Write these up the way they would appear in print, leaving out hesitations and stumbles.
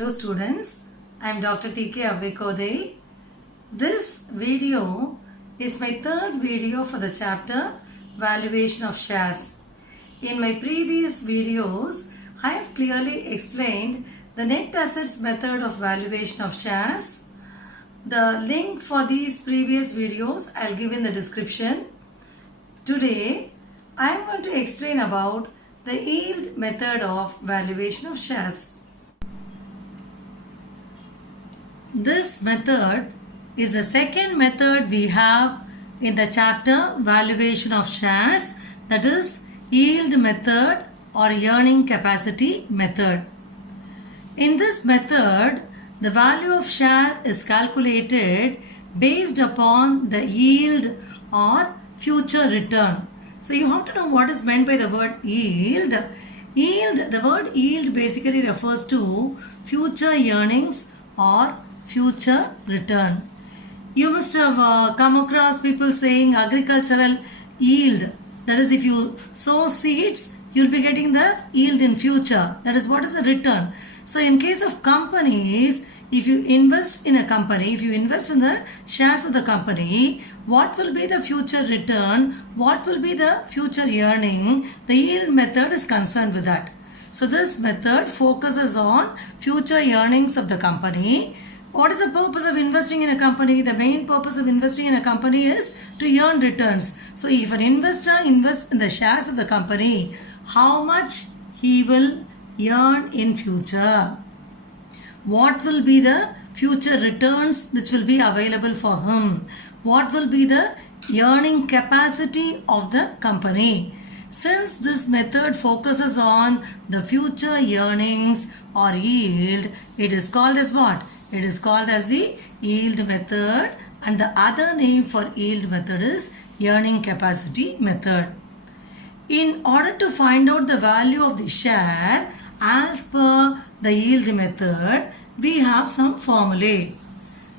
Hello students, I am Dr. T.K. Avvai Kothai. This video is my third video for the chapter Valuation of Shares. In my previous videos, I have clearly explained the net assets method of valuation of shares. The link for these previous videos I will give in the description. Today, I am going to explain about the yield method of valuation of shares. This method is the second method we have in the chapter Valuation of Shares, that is yield method or earning capacity method. In this method, the value of share is calculated based upon the yield or future return. So you have to know what is meant by the word yield. The word yield basically refers to future earnings or future return. You must have come across people saying agricultural yield. That is, if you sow seeds, you will be getting the yield in future. That is what is the return. So in case of companies, if you invest in a company, if you invest in the shares of the company, what will be the future return? What will be the future earning? The yield method is concerned with that. So this method focuses on future earnings of the company. What is the purpose of investing in a company? The main purpose of investing in a company is to earn returns. So if an investor invests in the shares of the company, how much he will earn in future? What will be the future returns which will be available for him? What will be the earning capacity of the company? Since this method focuses on the future earnings or yield, it is called as what? It is called as the yield method, and the other name for yield method is earning capacity method. In order to find out the value of the share as per the yield method, we have some formulae.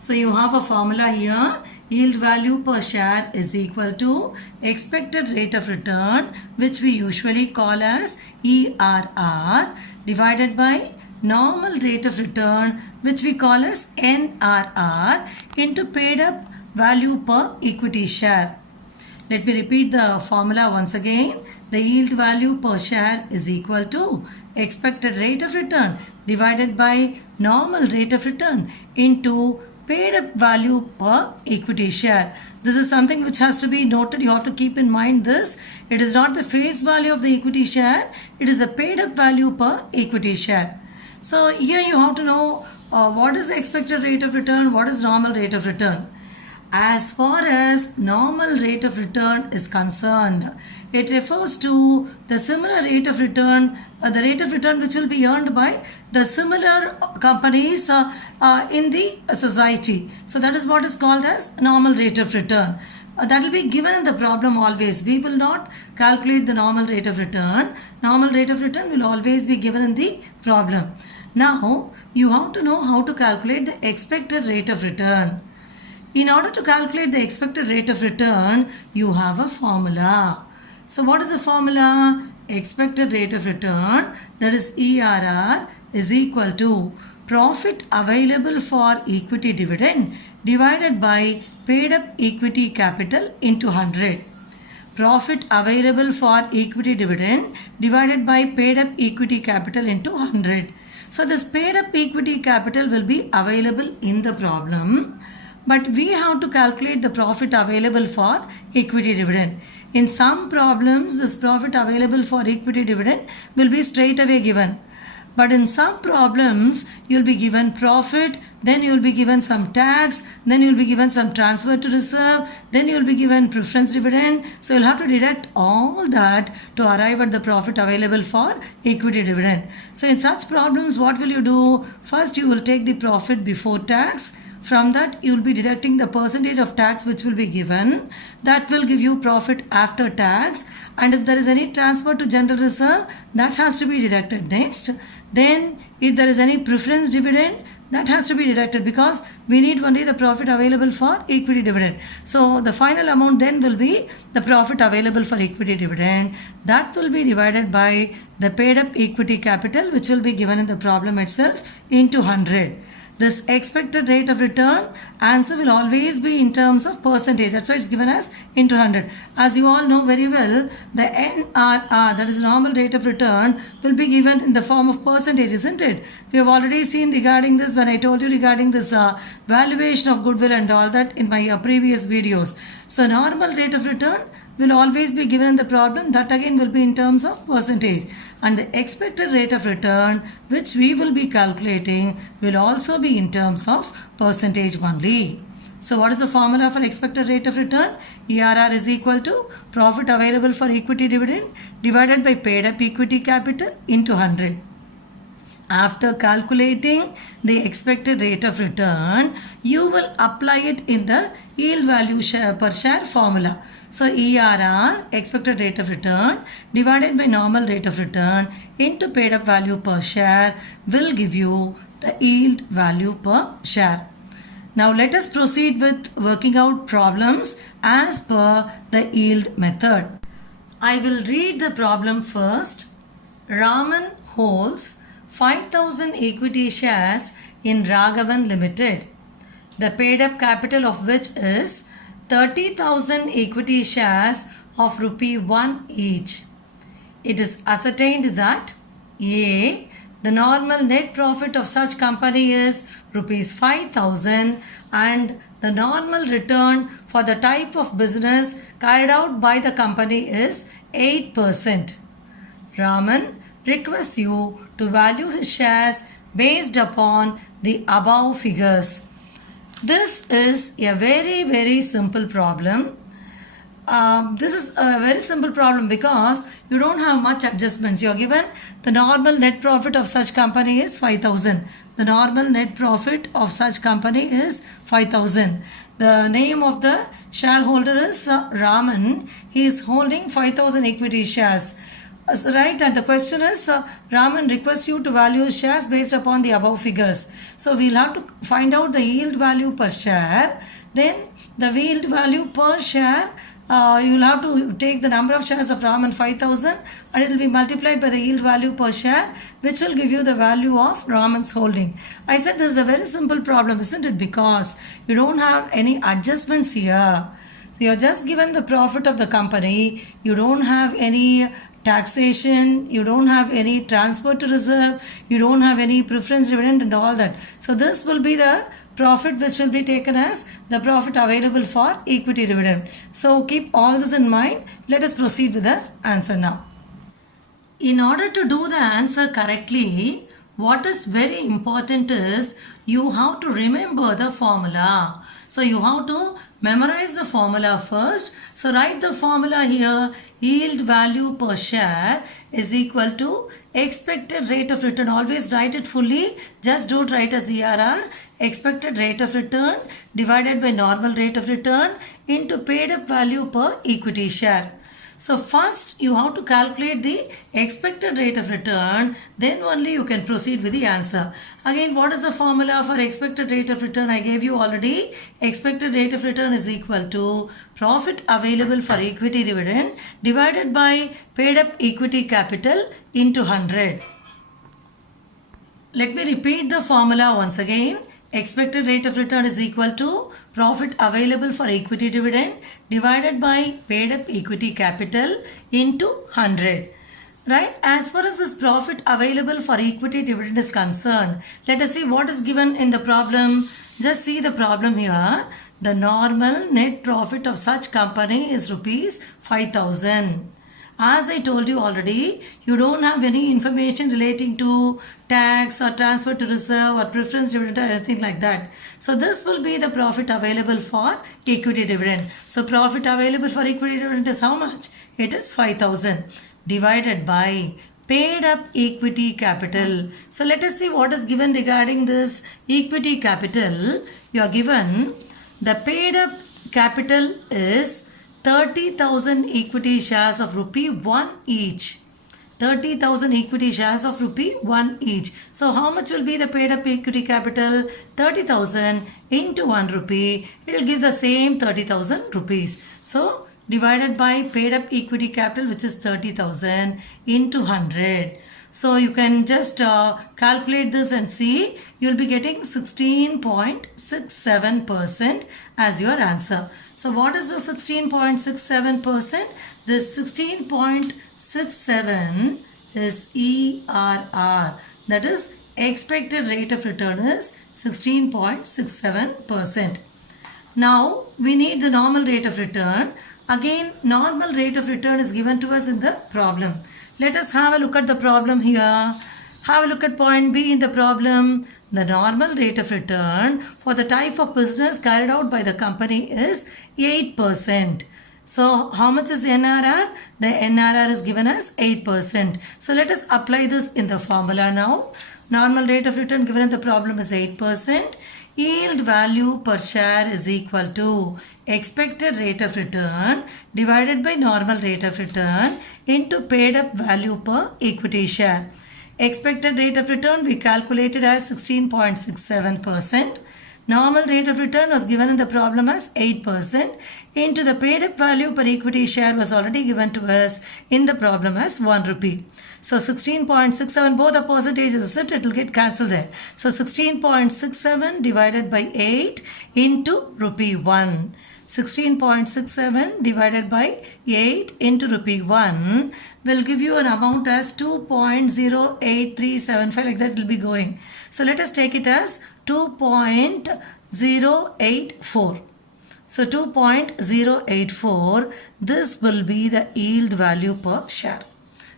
So you have a formula here. Yield value per share is equal to expected rate of return, which we usually call as ERR, divided by normal rate of return, which we call as NRR, into paid up value per equity share. Let me repeat the formula once again. The yield value per share is equal to expected rate of return divided by normal rate of return into paid up value per equity share. This is something which has to be noted. You have to keep in mind this. It is not the face value of the equity share. It is the paid up value per equity share. So here you have to know what is the expected rate of return, what is normal rate of return. As far as normal rate of return is concerned, it refers to the similar rate of return, the rate of return which will be earned by the similar companies in the society. So that is what is called as normal rate of return. That will be given in the problem always. We will not calculate the normal rate of return. Normal rate of return will always be given in the problem. Now, you have to know how to calculate the expected rate of return. In order to calculate the expected rate of return, you have a formula. So what is the formula? Expected rate of return, that is ERR, is equal to profit available for equity dividend divided by paid up equity capital into 100. Profit available for equity dividend divided by paid up equity capital into 100. So this paid up equity capital will be available in the problem, but we have to calculate the profit available for equity dividend. In some problems, this profit available for equity dividend will be straight away given. But in some problems, you will be given profit, then you will be given some tax, then you will be given some transfer to reserve, then you will be given preference dividend. So you will have to deduct all that to arrive at the profit available for equity dividend. So in such problems, what will you do? First, you will take the profit before tax. From that, you will be deducting the percentage of tax which will be given. That will give you profit after tax. And if there is any transfer to general reserve, that has to be deducted next. Then, if there is any preference dividend, that has to be deducted because we need only the profit available for equity dividend. So the final amount then will be the profit available for equity dividend. That will be divided by the paid up equity capital, which will be given in the problem itself, into 100. This expected rate of return answer will always be in terms of percentage. That's why it's given as into 100. As you all know very well, the NRR, that is normal rate of return, will be given in the form of percentage, isn't it? We have already seen regarding this when I told you regarding this valuation of goodwill and all that in my previous videos. So normal rate of return will always be given in the problem. That again will be in terms of percentage. And the expected rate of return which we will be calculating will also be in terms of percentage only. So what is the formula for expected rate of return? ERR is equal to profit available for equity dividend divided by paid up equity capital into 100. After calculating the expected rate of return, you will apply it in the yield value per share formula. So ERR, expected rate of return, divided by normal rate of return into paid up value per share will give you the yield value per share. Now let us proceed with working out problems as per the yield method. I will read the problem first. Raman holds 5,000 equity shares in Raghavan Limited, the paid up capital of which is 30,000 equity shares of ₹1 each. It is ascertained that A. The normal net profit of such company is ₹5,000 and the normal return for the type of business carried out by the company is 8%. Raman requests you to value his shares based upon the above figures. This is a very simple problem. This is a very simple problem because you don't have much adjustments. You are given the normal net profit of such company is 5,000. The normal net profit of such company is 5,000. The name of the shareholder is Raman. He is holding 5,000 equity shares. Right, and the question is Raman requests you to value shares based upon the above figures. So we'll have to find out the yield value per share. Then the yield value per share, you will have to take the number of shares of Raman 5,000 and it will be multiplied by the yield value per share, which will give you the value of Raman's holding. I said this is a very simple problem, isn't it? Because you don't have any adjustments here. So you're just given the profit of the company. You don't have any taxation, you don't have any transfer to reserve, you don't have any preference dividend and all that. So this will be the profit which will be taken as the profit available for equity dividend. So keep all this in mind. Let us proceed with the answer now. In order to do the answer correctly, what is very important is you have to remember the formula. So you have to memorize the formula first. So write the formula here. Yield value per share is equal to expected rate of return. Always write it fully. Just don't write as ERR. Expected rate of return divided by normal rate of return into paid up value per equity share. So first you have to calculate the expected rate of return, then only you can proceed with the answer. Again, what is the formula for expected rate of return? I gave you already. Expected rate of return is equal to profit available for equity dividend divided by paid up equity capital into 100. Let me repeat the formula once again. Expected rate of return is equal to profit available for equity dividend divided by paid up equity capital into 100. Right? As far as this profit available for equity dividend is concerned, let us see what is given in the problem. Just see the problem here. The normal net profit of such company is ₹5,000. As I told you already, you don't have any information relating to tax or transfer to reserve or preference dividend or anything like that. So this will be the profit available for equity dividend. So profit available for equity dividend is how much? It is 5,000 divided by paid up equity capital. So let us see what is given regarding this equity capital. You are given the paid up capital is 30,000 equity shares of ₹1 each. 30,000 equity shares of rupee 1 each. So how much will be the paid up equity capital? 30,000 into 1 rupee. It will give the same 30,000 rupees. So divided by paid up equity capital, which is 30,000 into 100. So you can just calculate this and see, you'll be getting 16.67% as your answer. So what is the 16.67%? This 16.67 is ERR. That is, expected rate of return is 16.67%. Now we need the normal rate of return. Again, normal rate of return is given to us in the problem. Let us have a look at the problem here. Have a look at point B in the problem. The normal rate of return for the type of business carried out by the company is 8%. So how much is NRR? The NRR is given as 8%. So let us apply this in the formula now. Normal rate of return given in the problem is 8%. Yield value per share is equal to expected rate of return divided by normal rate of return into paid up value per equity share. Expected rate of return we calculated as 16.67%. Normal rate of return was given in the problem as 8% into the paid up value per equity share was already given to us in the problem as 1 rupee. So 16.67, both the percentages, it will get cancelled there. So 16.67 divided by 8 into rupee 1. 16.67 divided by 8 into rupee 1 will give you an amount as 2.08375, like that it will be going. So let us take it as 2.084. So 2.084, this will be the yield value per share.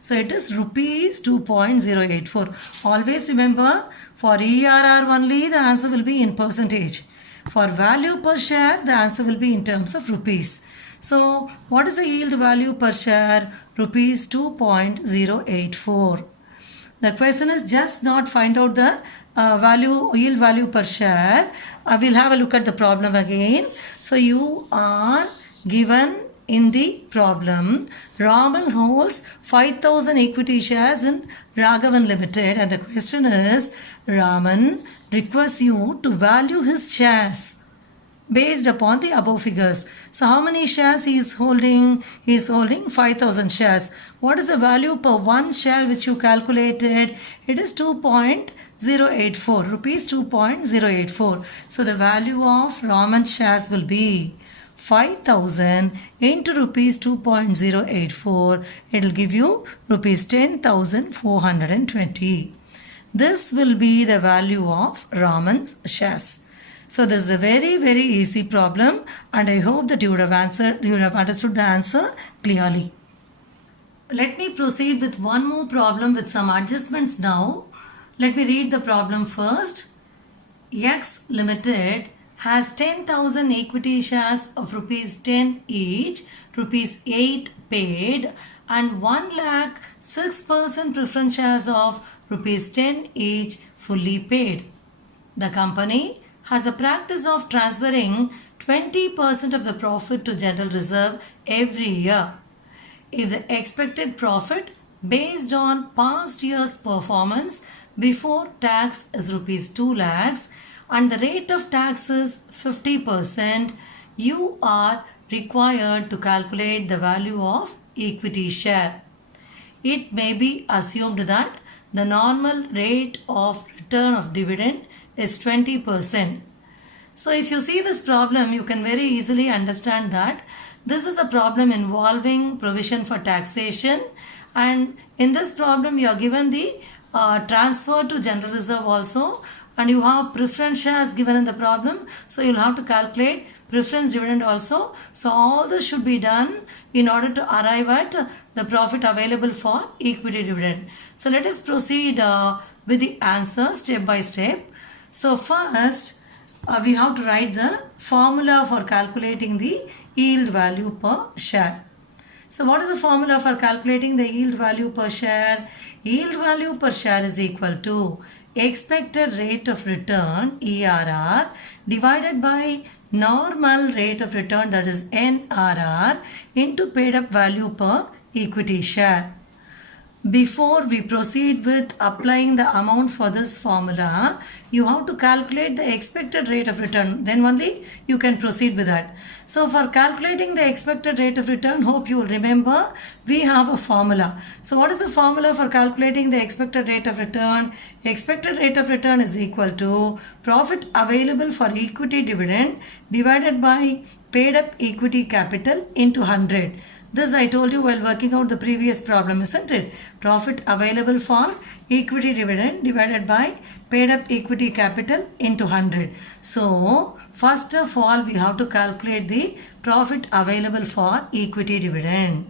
So it is rupees 2.084. Always remember, for ERR only the answer will be in percentage. For value per share, the answer will be in terms of rupees. So what is the yield value per share? Rupees 2.084. The question is just not find out the yield value per share. We'll have a look at the problem again. So you are given in the problem, Raman holds 5,000 equity shares in Raghavan Limited, and the question is, Raman requests you to value his shares based upon the above figures. So how many shares he is holding? He is holding 5,000 shares. What is the value per one share which you calculated? It is 2.084, rupees 2.084. So the value of Raman shares will be 5,000 into rupees 2.084. It will give you rupees 10,420. This will be the value of Raman's shares. So this is a very, very easy problem, and I hope that you would have understood the answer clearly. Let me proceed with one more problem with some adjustments now. Let me read the problem first. X Limited has 10,000 equity shares of rupees 10 each, rupees 8 paid, and 1,06,000 preference shares of rupees 10 each fully paid. The company has a practice of transferring 20% of the profit to general reserve every year. If the expected profit based on past year's performance before tax is rupees 2 lakhs and the rate of tax is 50%, you are required to calculate the value of equity share. It may be assumed that the normal rate of return of dividend is 20%. So if you see this problem, you can very easily understand that this is a problem involving provision for taxation, and in this problem you are given the transfer to general reserve also, and you have preference shares given in the problem, so you'll have to calculate preference dividend also. So all this should be done in order to arrive at the profit available for equity dividend. So let us proceed with the answer step by step. So first we have to write the formula for calculating the yield value per share. So what is the formula for calculating the yield value per share? Yield value per share is equal to expected rate of return ERR divided by normal rate of return, that is NRR, into paid up value per equity share. before we proceed with applying the amounts for this formula, you have to calculate the expected rate of return. Then only you can proceed with that. So for calculating the expected rate of return, hope you will remember, we have a formula. So what is the formula for calculating the expected rate of return? Expected rate of return is equal to profit available for equity dividend divided by paid up equity capital into 100. This I told you while working out the previous problem, isn't it? Profit available for equity dividend divided by paid up equity capital into 100. So, first of all, we have to calculate the profit available for equity dividend.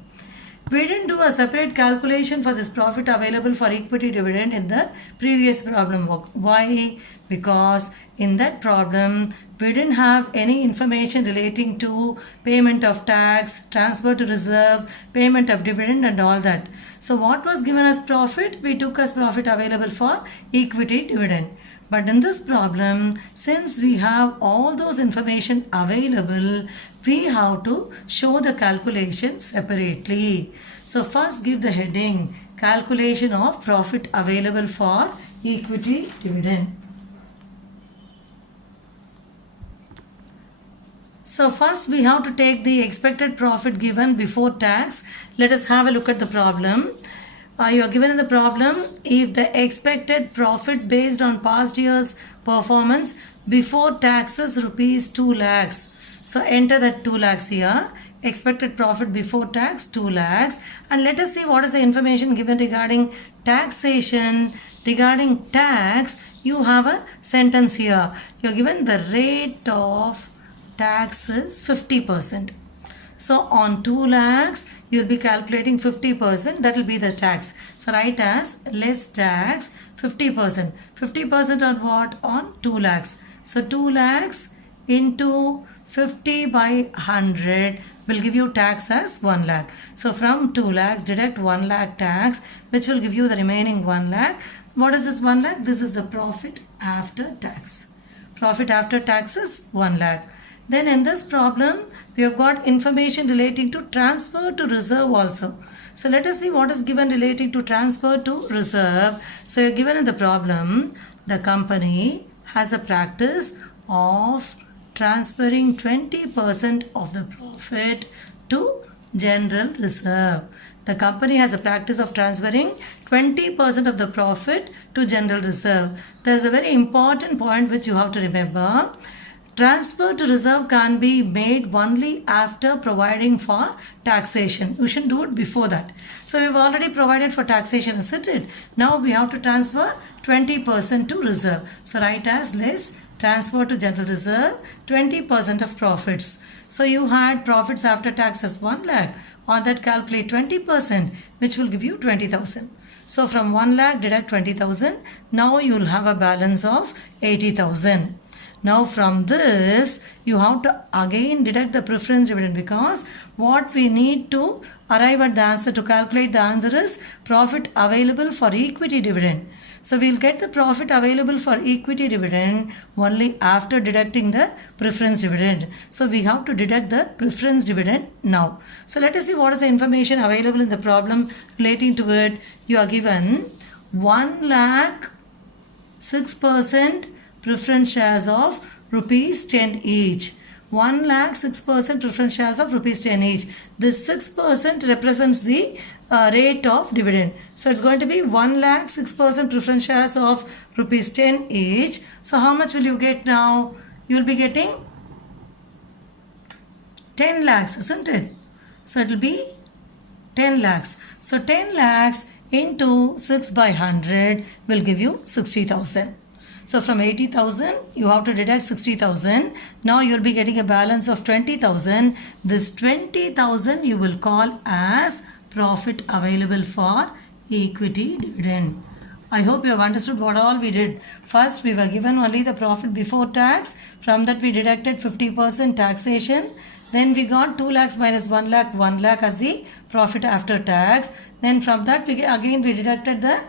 We didn't do a separate calculation for this profit available for equity dividend in the previous problem. Why? Because in that problem, we didn't have any information relating to payment of tax, transfer to reserve, payment of dividend and all that. So what was given as profit? We took as profit available for equity dividend. But in this problem, since we have all those information available, we have to show the calculation separately. So first give the heading, calculation of profit available for equity dividend. So first we have to take the expected profit given before tax. Let us have a look at the problem. You are given in the problem, if the expected profit based on past year's performance before taxes rupees 2 lakhs. So enter that 2 lakhs here. Expected profit before tax 2 lakhs. And let us see what is the information given regarding taxation. Regarding tax, you have a sentence here. You are given the rate of tax is 50%. So on 2 lakhs, you will be calculating 50%. That will be the tax. So write as less tax 50%. 50% on what? On 2 lakhs. So 2 lakhs into 50 by 100 will give you tax as 1 lakh. So from 2 lakhs, deduct 1 lakh tax, which will give you the remaining 1 lakh. What is this 1 lakh? This is the profit after tax. Profit after tax is 1 lakh. Then in this problem, we have got information relating to transfer to reserve also. So let us see what is given relating to transfer to reserve. So you are given in the problem, the company has a practice of transferring 20% of the profit to general reserve. The company has a practice of transferring 20% of the profit to general reserve. There is a very important point which you have to remember. Transfer to reserve can be made only after providing for taxation. You should do it before that. So we have already provided for taxation, isn't it? Now we have to transfer 20% to reserve. So write as less transfer to general reserve 20% of profits. So you had profits after tax as 1 lakh. On that calculate 20%, which will give you 20,000. So from 1 lakh deduct 20,000. Now you will have a balance of 80,000. Now from this, you have to again deduct the preference dividend, because what we need to arrive at the answer, to calculate the answer, is profit available for equity dividend. So we will get the profit available for equity dividend only after deducting the preference dividend. So we have to deduct the preference dividend now. So let us see what is the information available in the problem relating to it. You are given 1 lakh 6% preference shares of rupees 10 each. 1 lakh 6% preference shares of rupees 10 each. This 6% represents the rate of dividend. So it's going to be 1 lakh 6% preference shares of rupees 10 each. So how much will you get now? You will be getting 10 lakhs, isn't it? So it will be 10 lakhs. So 10 lakhs into 6 by 100 will give you 60,000. So from 80,000, you have to deduct 60,000. Now you will be getting a balance of 20,000. This 20,000 you will call as profit available for equity dividend. I hope you have understood what all we did. First, we were given only the profit before tax. From that, we deducted 50% taxation. Then we got 2 lakhs minus 1 lakh as the profit after tax. Then from that, we deducted the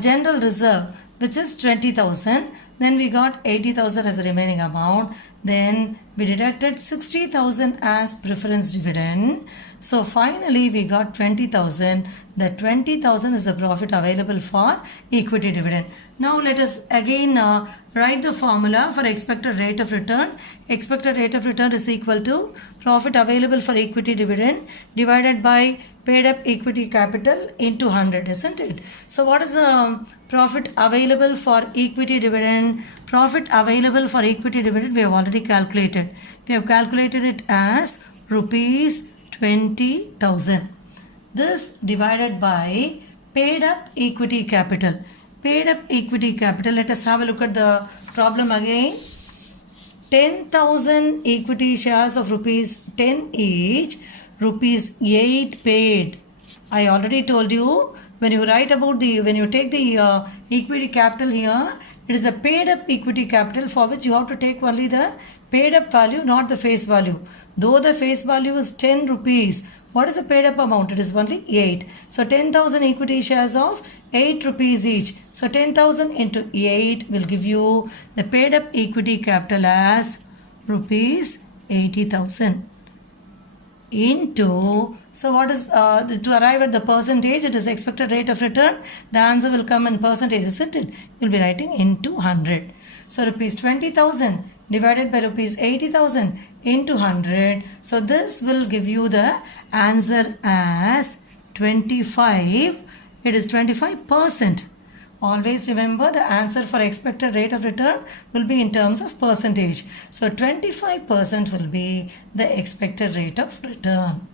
general reserve. which is 20,000. Then we got 80,000 as the remaining amount. Then we deducted 60,000 as preference dividend. So finally we got 20,000. The 20,000 is the profit available for equity dividend. Now let us again write the formula for expected rate of return. Expected rate of return is equal to profit available for equity dividend divided by paid up equity capital into 100, isn't it? So what is the profit available for equity dividend? Profit available for equity dividend we have already calculated. We have calculated it as rupees 20,000. This divided by paid up equity capital. Paid up equity capital, let us have a look at the problem again. 10,000 equity shares of rupees 10 each, rupees 8 paid. I already told you, when you write about when you take the equity capital here, it is a paid up equity capital for which you have to take only the paid up value, not the face value. Though the face value is 10 rupees, what is the paid up amount? It is only 8. So 10,000 equity shares of 8 rupees each. So 10,000 into 8 will give you the paid up equity capital as rupees 80,000 into, so what is, to arrive at the percentage, it is expected rate of return. The answer will come in percentage, isn't it? You'll be writing into 100. So rupees 20,000 divided by rupees 80,000 into 100. So this will give you the answer as 25. It is 25%. Always remember the answer for expected rate of return will be in terms of percentage. So 25% will be the expected rate of return.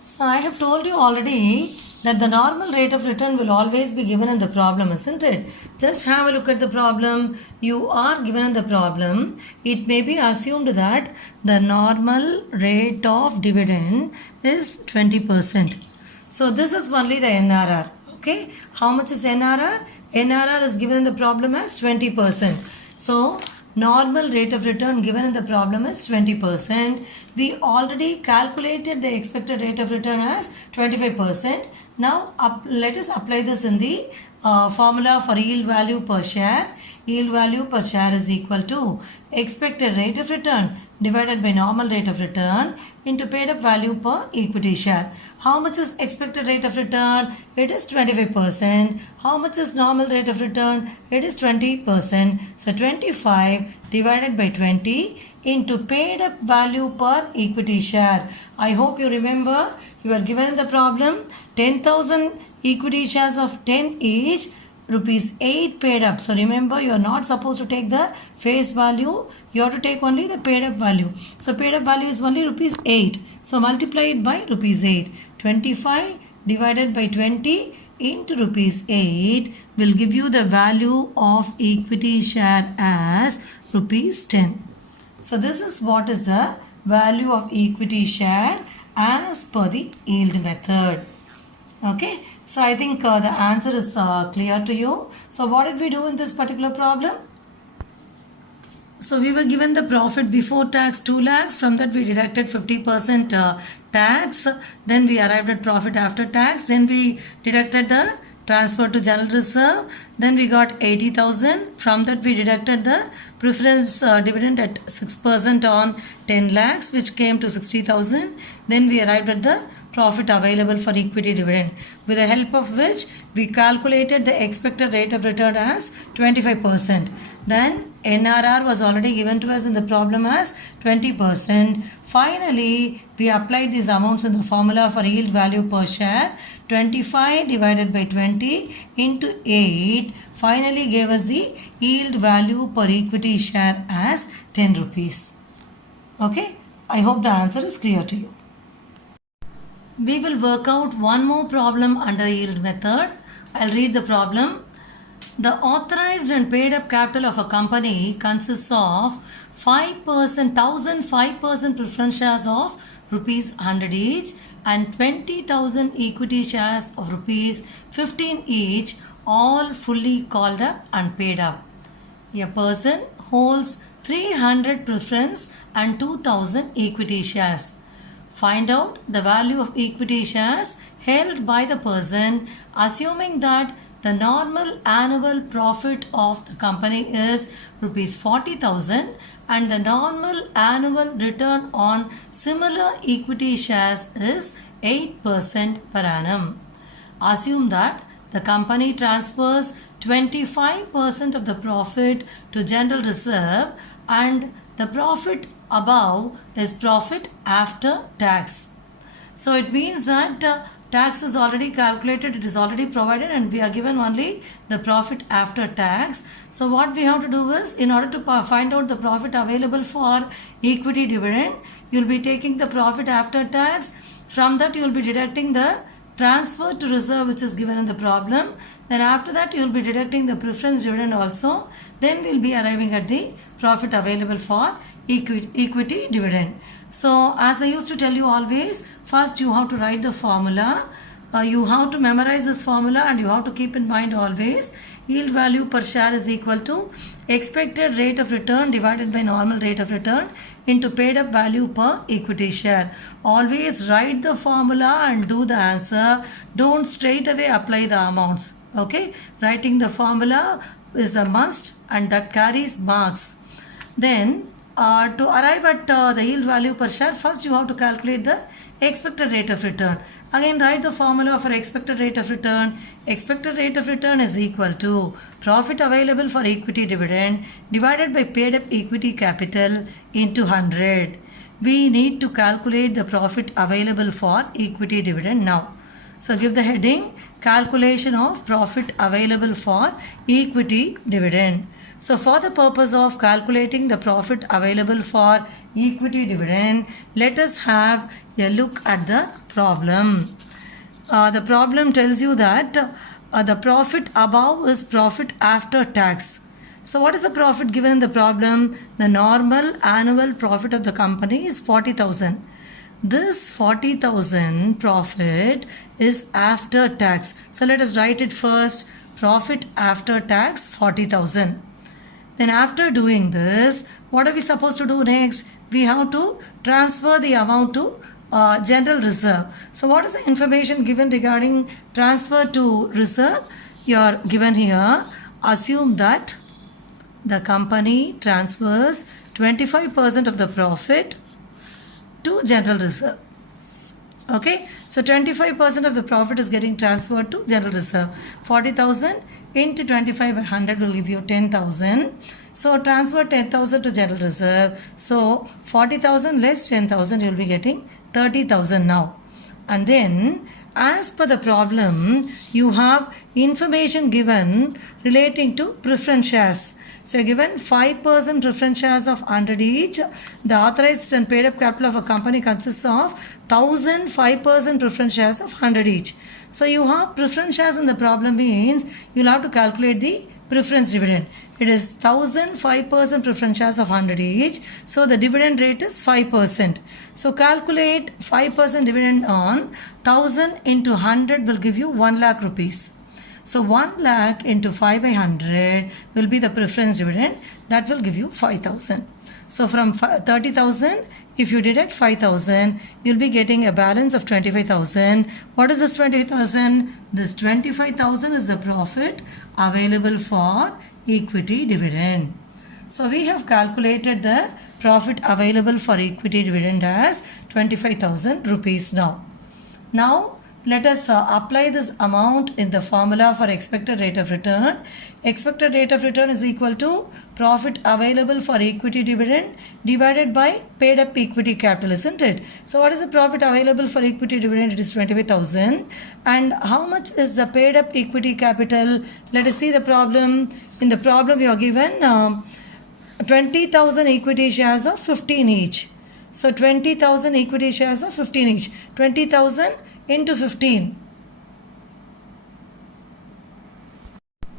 So I have told you already that the normal rate of return will always be given in the problem, isn't it? Just have a look at the problem. You are given in the problem. It may be assumed that the normal rate of dividend is 20%. So this is only the NRR. Okay, how much is NRR? NRR is given in the problem as 20%. So normal rate of return given in the problem is 20%. We already calculated the expected rate of return as 25%. Now let us apply this in the formula for yield value per share. Yield value per share is equal to expected rate of return divided by normal rate of return into paid up value per equity share. How much is expected rate of return? It is 25%. How much is normal rate of return? It is 20%. So 25 divided by 20 into paid up value per equity share. I hope you remember, you are given in the problem 10,000 equity shares of 10 each, rupees 8 paid up. So remember, you are not supposed to take the face value. You have to take only the paid up value. So paid up value is only rupees 8. So multiply it by rupees 8. 25 divided by 20 into rupees 8 will give you the value of equity share as rupees 10. So this is what is the value of equity share as per the yield method. Okay, so I think the answer is clear to you. So what did we do in this particular problem? So we were given the profit before tax 2 lakhs. From that we deducted 50% tax. Then we arrived at profit after tax. Then we deducted the transfer to general reserve. Then we got 80,000. From that we deducted the preference dividend at 6% on 10 lakhs, which came to 60,000. Then we arrived at the profit available for equity dividend, with the help of which we calculated the expected rate of return as 25%. Then NRR was already given to us in the problem as 20%. Finally, we applied these amounts in the formula for yield value per share. 25 divided by 20 into 8 finally gave us the yield value per equity share as 10 rupees. Okay, I hope the answer is clear to you. We will work out one more problem under yield method. I'll read the problem. The authorized and paid up capital of a company consists of 1,005% preference shares of rupees 100 each and 20,000 equity shares of rupees 15 each, all fully called up and paid up. A person holds 300 preference and 2,000 equity shares. Find out the value of equity shares held by the person, assuming that the normal annual profit of the company is rupees 40,000 and the normal annual return on similar equity shares is 8% per annum. Assume that the company transfers 25% of the profit to general reserve and the profit above is profit after tax. So it means that tax is already calculated, it is already provided, and we are given only the profit after tax. So what we have to do is, in order to find out the profit available for equity dividend, you will be taking the profit after tax. From that you will be deducting the transfer to reserve which is given in the problem. Then after that you will be deducting the preference dividend also. Then we will be arriving at the profit available for equity dividend. So as I used to tell you always, first you have to write the formula. You have to memorize this formula and you have to keep in mind always yield value per share is equal to expected rate of return divided by normal rate of return into paid up value per equity share. Always write the formula and do the answer. Don't straight away apply the amounts. Okay, writing the formula is a must and that carries marks. Then to arrive at the yield value per share, first you have to calculate the expected rate of return. Again, write the formula for expected rate of return. Expected rate of return is equal to profit available for equity dividend divided by paid up equity capital into 100. We need to calculate the profit available for equity dividend now. So give the heading calculation of profit available for equity dividend. So for the purpose of calculating the profit available for equity dividend, let us have a look at the problem. The problem tells you that the profit above is profit after tax. So what is the profit given in the problem? The normal annual profit of the company is 40,000. This 40,000 profit is after tax. So let us write it first. Profit after tax 40,000. Then after doing this, what are we supposed to do next? We have to transfer the amount to general reserve. So what is the information given regarding transfer to reserve? You are given here. Assume that the company transfers 25% of the profit to general reserve. Okay, so 25% of the profit is getting transferred to general reserve. 40,000 into 25 by 100 will give you 10,000. So transfer 10,000 to general reserve. So 40,000 less 10,000 you will be getting 30,000 now. And then as per the problem, you have information given relating to preference shares. So you're given 5% preference shares of 100 each. The authorized and paid up capital of a company consists of 1,000 5% preference shares of 100 each. So you have preference shares in the problem means you'll have to calculate the preference dividend. It is 1,000 5% preference shares of 100 each. So the dividend rate is 5%. So calculate 5% dividend on 1,000 into 100 will give you 1 lakh rupees. So 1 lakh into 5 by 100 will be the preference dividend. That will give you 5,000. So from 30,000, if you deduct 5,000, you'll be getting a balance of 25,000. What is this 25,000? This 25,000 is the profit available for equity dividend. So we have calculated the profit available for equity dividend as 25,000 rupees now. Now let us apply this amount in the formula for expected rate of return. Expected rate of return is equal to profit available for equity dividend divided by paid up equity capital, isn't it? So what is the profit available for equity dividend? It is 25,000. And how much is the paid up equity capital? Let us see the problem. In the problem you are given 20,000 equity shares of 15 each. So 20,000 equity shares of 15 each. 20,000 into 15.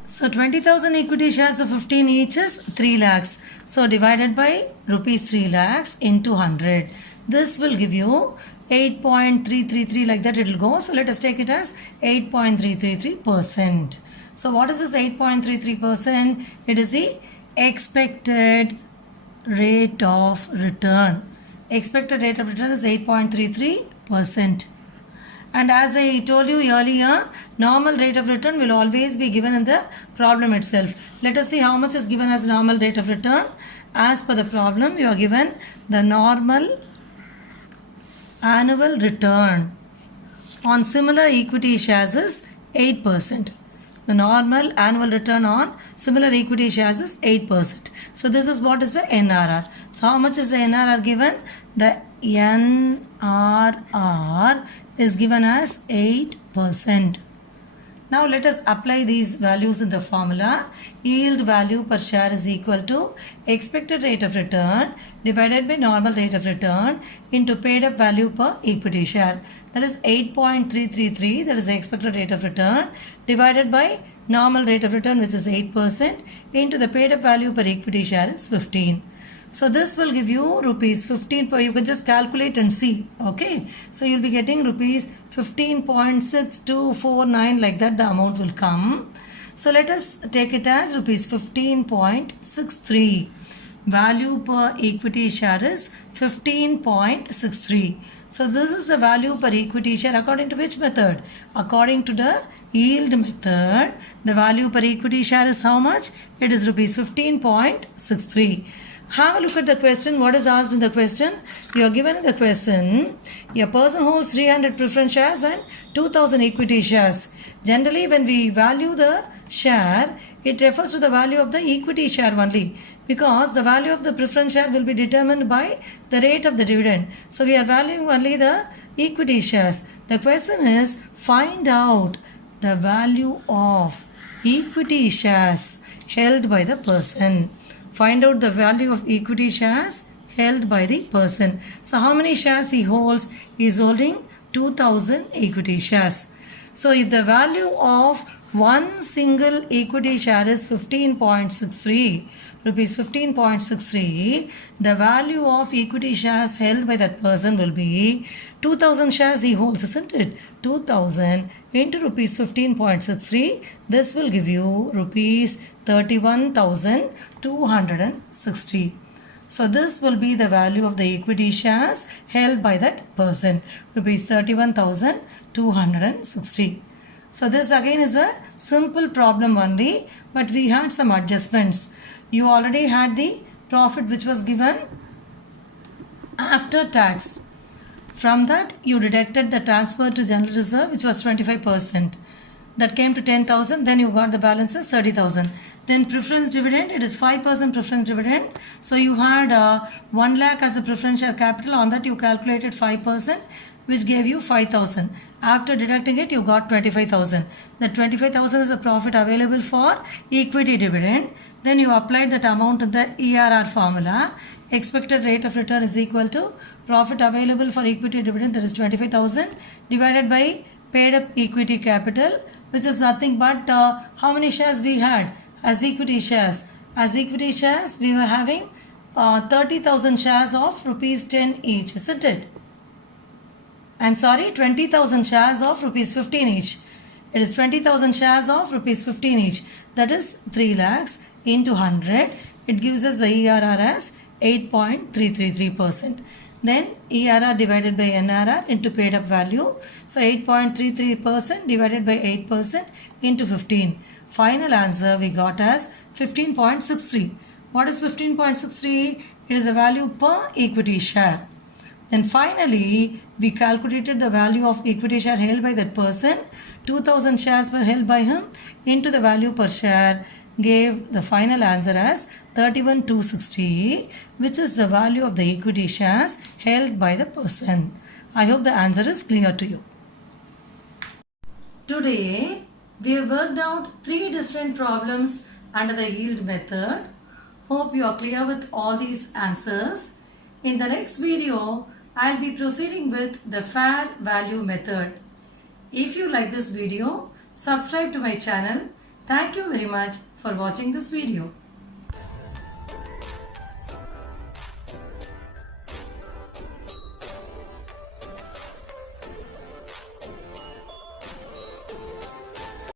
So 20,000 equity shares of 15 each is 3 lakhs. So divided by rupees 3 lakhs into 100. This will give you 8.333, like that it will go. So let us take it as 8.333%. So what is this 8.33%? It is the expected rate of return. Expected rate of return is 8.33%. And as I told you earlier, normal rate of return will always be given in the problem itself. Let us see how much is given as normal rate of return. As per the problem, you are given the normal annual return on similar equity shares is 8%. The normal annual return on similar equity shares is 8%. So this is what is the NRR. So how much is the NRR given? The NRR is given as 8%. Now let us apply these values in the formula. Yield value per share is equal to expected rate of return divided by normal rate of return into paid up value per equity share. That is 8.333, that is the expected rate of return, divided by normal rate of return, which is 8%, into the paid up value per equity share is 15. So this will give you rupees 15 per, you can just calculate and see, okay. So you'll be getting rupees 15.6249, like that the amount will come. So let us take it as rupees 15.63. Value per equity share is 15.63. So this is the value per equity share according to which method? According to the yield method, the value per equity share is how much? It is rupees 15.63. Have a look at the question. What is asked in the question? You are given in the question, a person holds 300 preference shares and 2000 equity shares. Generally, when we value the share, it refers to the value of the equity share only, because the value of the preference share will be determined by the rate of the dividend. So we are valuing only the equity shares. The question is, find out the value of equity shares held by the person. Find out the value of equity shares held by the person. So how many shares he holds? He is holding 2000 equity shares. So if the value of one single equity share is 15.63, rupees 15.63, the value of equity shares held by that person will be 2000 shares he holds, isn't it? 2000 into rupees 15.63, this will give you rupees 31,260. So this will be the value of the equity shares held by that person, rupees 31,260. So this again is a simple problem only, but we had some adjustments. You already had the profit which was given after tax. From that you deducted the transfer to general reserve, which was 25%. That came to 10,000, then you got the balance as 30,000. Then preference dividend, it is 5% preference dividend. So you had 1 lakh as a preferential capital. On that you calculated 5%, which gave you 5,000. After deducting it, you got 25,000. The 25,000 is a profit available for equity dividend. Then you applied that amount in the ERR formula. Expected rate of return is equal to profit available for equity dividend, that is 25,000, divided by paid up equity capital, which is nothing but how many shares we had as equity shares. As equity shares, we were having 30,000 shares of rupees 10 each, isn't it? I'm sorry, 20,000 shares of rupees 15 each. It is 20,000 shares of rupees 15 each. That is 3 lakhs into 100. It gives us the ERR as 8.333%. Then ERR divided by NRR into paid up value. So 8.33% divided by 8% into 15. Final answer we got as 15.63. What is 15.63? It is the value per equity share. Then finally, we calculated the value of equity share held by that person. 2000 shares were held by him into the value per share, gave the final answer as 31,260, which is the value of the equity shares held by the person. I hope the answer is clear to you. Today, we have worked out 3 different problems under the yield method. Hope you are clear with all these answers. In the next video, I'll be proceeding with the fair value method. If you like this video, subscribe to my channel. Thank you very much for watching this video.